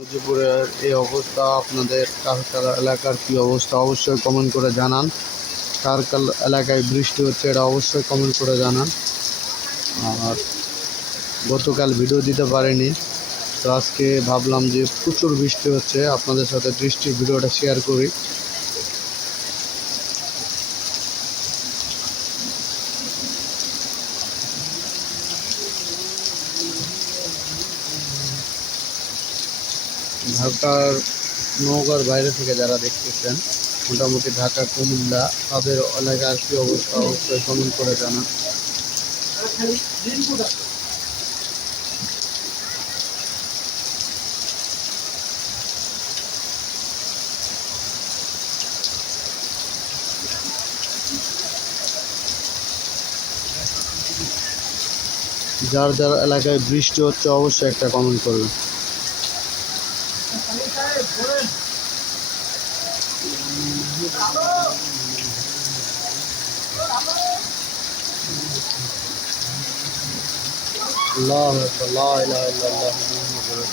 গাজীপুরের এই অবস্থা, আপনাদের কার কার এলাকার কি অবস্থা অবশ্যই কমেন্ট করে জানান। কার কার এলাকায় বৃষ্টি হচ্ছে, এটা অবশ্যই কমেন্ট করে জানান। আর গতকাল ভিডিও দিতে পারিনি, তো আজকে ভাবলাম যে প্রচুর বৃষ্টি হচ্ছে, আপনাদের সাথে বৃষ্টির ভিডিওটা শেয়ার করি। ঢাকার নওগাঁর বাইরে থেকে যারা দেখতেছেন, মোটামুটি ঢাকা, কুমিল্লা, তাদের এলাকার কি অবস্থা অবশ্যই কমেন্ট করে জানান। যার যার এলাকায় বৃষ্টি হচ্ছে, অবশ্যই একটা কমেন্ট করবেন। الله الله لا إله إلا الله.